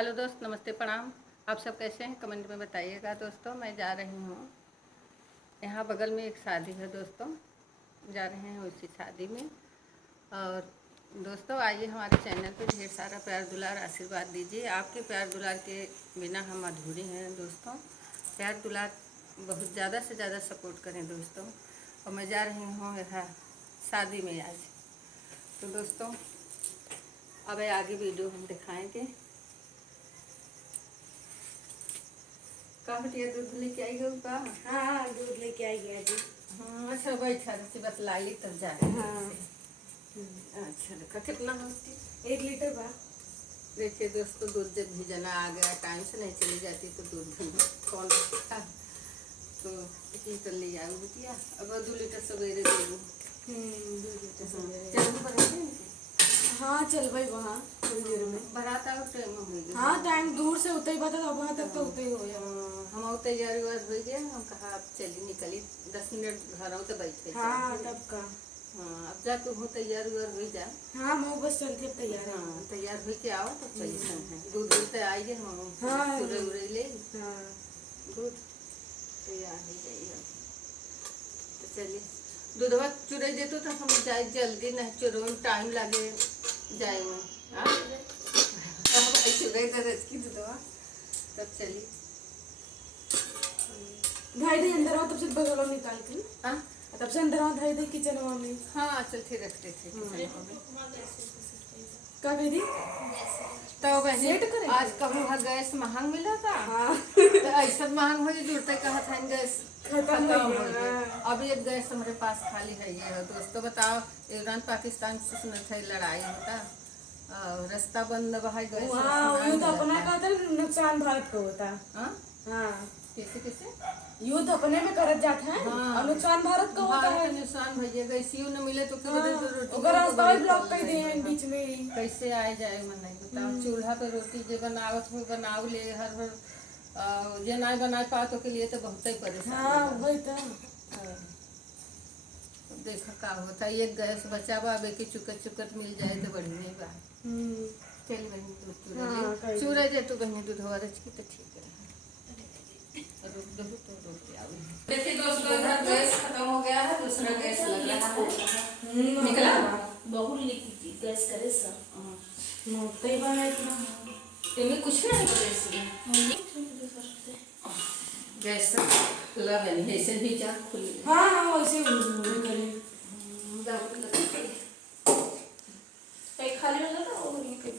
Hello दोस्त, नमस्ते, प्रणाम। आप सब कैसे हैं? कमेंट में बताइएगा दोस्तों। मैं जा रही हूँ, यहाँ बगल में एक शादी है दोस्तों, जा रहे हैं उसी शादी में। और दोस्तों आइए, हमारे चैनल पे ढेर सारा प्यार दुलार आशीर्वाद दीजिए। आपके प्यार दुलार के बिना हम अधूरे हैं दोस्तों। प्यार दुलार बहुत ज़्यादा से ज़्यादा सपोर्ट करें दोस्तों। और मैं जा रही हूँ यहाँ शादी में आज। तो दोस्तों अब आगे वीडियो हम दिखाएंगे। का बिटिया दूध लेके आई हो का? हाँ, दूध लेके आई है जी। हाँ अच्छा, बैठा से बतलाई तब जा रहे हैं। हाँ। अच्छा देखा कितना होती। 1 लीटर बा। देखिए दोस्तों, दूध जब भी जना आ गया, टाइम से नहीं चली जाती तो दूध कौन रखता। तो 1 लीटर ले आओ बिटिया। अब 2 लीटर सवेरे दे दूँ। 2 लीटर सवेरे। चल बढ़े। हाँ चल भाई, वहाँ थोड़ी देर में बारात आओ टाइम हो गया। हाँ, टाइम दूर से उतना ही बता था, वहाँ तक तो उतना ही हो गया। हम तैयारी वार हो गया। हम कहा अब चली निकली 10 मिनट घर आओ तो बैठे। हाँ तब का। हाँ अब जा तू हो तैयार वार हो जा। हाँ मैं बस चल के अब तैयार है। हाँ तैयार हो के आओ तो पैसा है। दूध तो आइए हम। हाँ। चुरे उरे ले हाँ दूध तैयार हो जाइए। तो चलिए दूधवा चुरे देते तो हम जाए जल्दी, नहीं चुरो में टाइम लगे जाए में। चुरे दरज की दूधवा तब चली। ढाई दे अंदर आओ, तब से बगल में निकाल के। हाँ तब से अंदर आओ, ढाई दे किचन में। हाँ चल ठीक रखते थे। का कह दी तो वैसे सेट करें। आज कहूँ गैस महंग मिला था। हाँ तो ऐसा महंग हो जुड़ते कहा था गैस खत्म हो गया। अब एक गैस हमारे पास खाली है ये। दोस्तों बताओ, ईरान पाकिस्तान से सुने थे लड़ाई होता और रास्ता बंद बहा गैस। हाँ, युद्ध अपना का था, नुकसान भारत को होता। हाँ हाँ, कैसे कैसे युद्ध अपने में करत जाता है। हाँ। और नुकसान भारत का होता है। नुकसान भैया गैसियो न मिले तो हाँ, अगर रास्ता ब्लॉक कर दिए हैं बीच में ही। कैसे आए जाए मन नहीं बताओ। चूल्हा पे रोटी जे बनावत हो बनाव ले हर जे नहीं बना पा तो के लिए तो बहुत ही परेशान। हाँ वही तो। देखा का होता है। एक गैस बचा बा, बेकी चुकत चुकत मिल जाए तो बढ़िया ही बा। चल बहनी दूध हाँ, चूरे दे तू बहनी दूध रच की तो ठीक है। देखिए दोस्तों, इधर गैस खत्म हो गया है, दूसरा गैस लग रहा है। निकला बहुत लिखी गैस करे सब मोटे बना इतना। इनमें कुछ नहीं गैस लग नहीं ऐसे भी जा खुली। हाँ हाँ वैसे करे। कहीं खाली हो जाता वो नहीं कहीं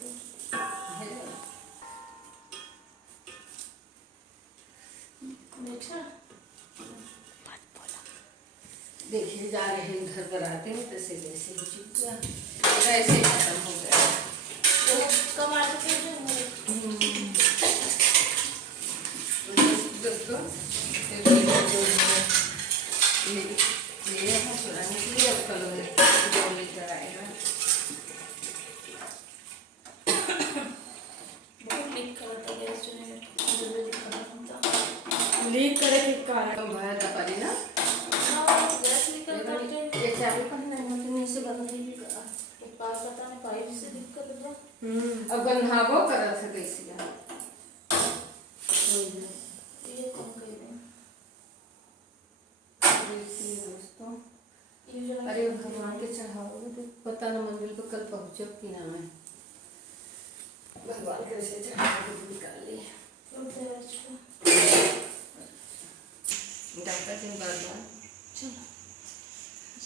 बैठा। देखिए जा रहे हैं घर बनाते हैं तो से जैसे ही चुप गया ऐसे ही खत्म हो गया। तो कमाल के दोस्तों ये है चुराने के लिए। अब कल जो लेकर आएगा। बहुत लीक करता गैस जो है जल्दी खत्म होता। लीक करे के कारण। कम भया था पानी ना। हाँ गैस लीक करता है। ये चाबी पर नहीं नहीं से बंद नहीं कर। एक बार पता नहीं पाइप से दिक्कत हो जा। अब गंधाबो कर से कैसे ये कौन कर रहे हैं दोस्तों। ये जो अरे भगवान के चढ़ाओगे तो पता न मंदिर पे कल पहुँचो कि ना। मैं भगवान के से चढ़ा के निकाल ली डॉक्टर दिन बार बार।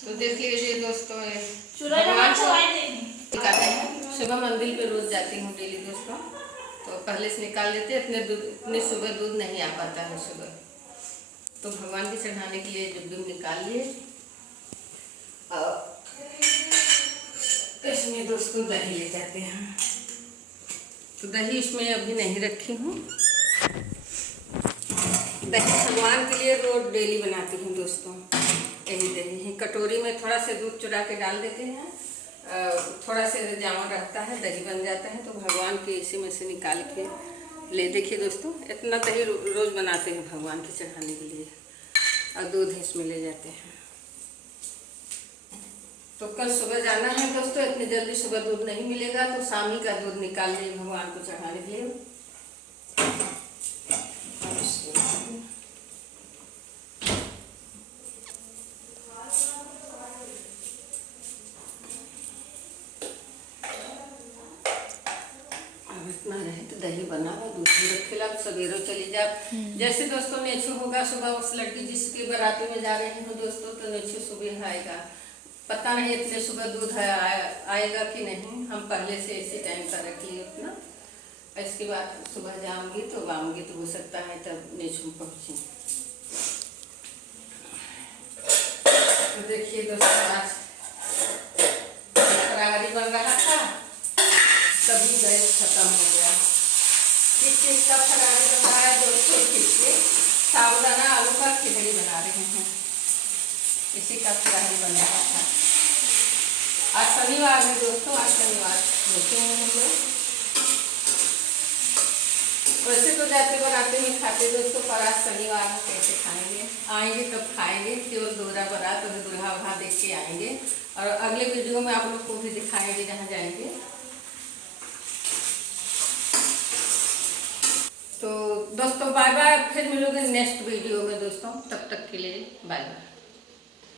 तो देखिए ये दोस्तों, भगवान को निकालते हैं। सुबह मंदिर पे रोज जाती हूँ डेली दोस्तों। तो पहले से निकाल लेते हैं। इतने सुबह दूध नहीं आ पाता है सुबह, तो भगवान के चढ़ाने के लिए जब भी निकाल लिए। और इसमें दोस्तों दही ले जाते हैं। तो दही इसमें अभी नहीं रखी हूँ। दही भगवान के लिए रोज डेली बनाती हूँ दोस्तों। यही दही है, कटोरी में थोड़ा सा दूध चुरा के डाल देते हैं। थोड़ा सा जामा रहता है, दही बन जाता है। तो भगवान के इसी में से निकाल के ले। देखिए दोस्तों, इतना दही रोज बनाते हैं भगवान के चढ़ाने के लिए। और दूध इसमें ले जाते हैं। तो कल सुबह जाना है दोस्तों। इतनी जल्दी सुबह दूध नहीं मिलेगा, तो शाम ही का दूध निकाल लिए भगवान को चढ़ाने के लिए। अब इतना रहे तो दही बना हुआ दूध भी रखेला सवेरे चली जा। जैसे दोस्तों नेचू होगा सुबह, उस लड़की जिसके बाराती में जा रही हूँ दोस्तों, तो नेचू सुबह आएगा। पता नहीं इतने सुबह दूध आएगा कि नहीं, हम पहले से इसी टाइम का रख लिए उतना। इसके बाद सुबह जाऊंगी तो हो सकता है तब नेचू पहुँचे। तो देखिए दोस्तों, आज फरारी बन रहा था, तभी गैस खत्म हो गया। किस चीज़ का फरारी बन रहा है दोस्तों? खिचड़ी, साबुदाना आलू का खिचड़ी बना रहे हैं, इसी का फरारी बन रहा था। आज शनिवार है दोस्तों, आज शनिवार होते हैं हम लोग। वैसे तो जाते बनाते में खाते दोस्तों, पर आज शनिवार में कैसे खाएंगे? आएंगे तब खाएंगे, केवल दोहरा बारात और दूल्हा वहाँ देख के आएंगे, और अगले वीडियो में आप लोग को भी दिखाएंगे जहाँ जाएंगे। तो दोस्तों बाय बाय, फिर मिलोगे नेक्स्ट वीडियो में दोस्तों, तब तक के लिए बाय बाय।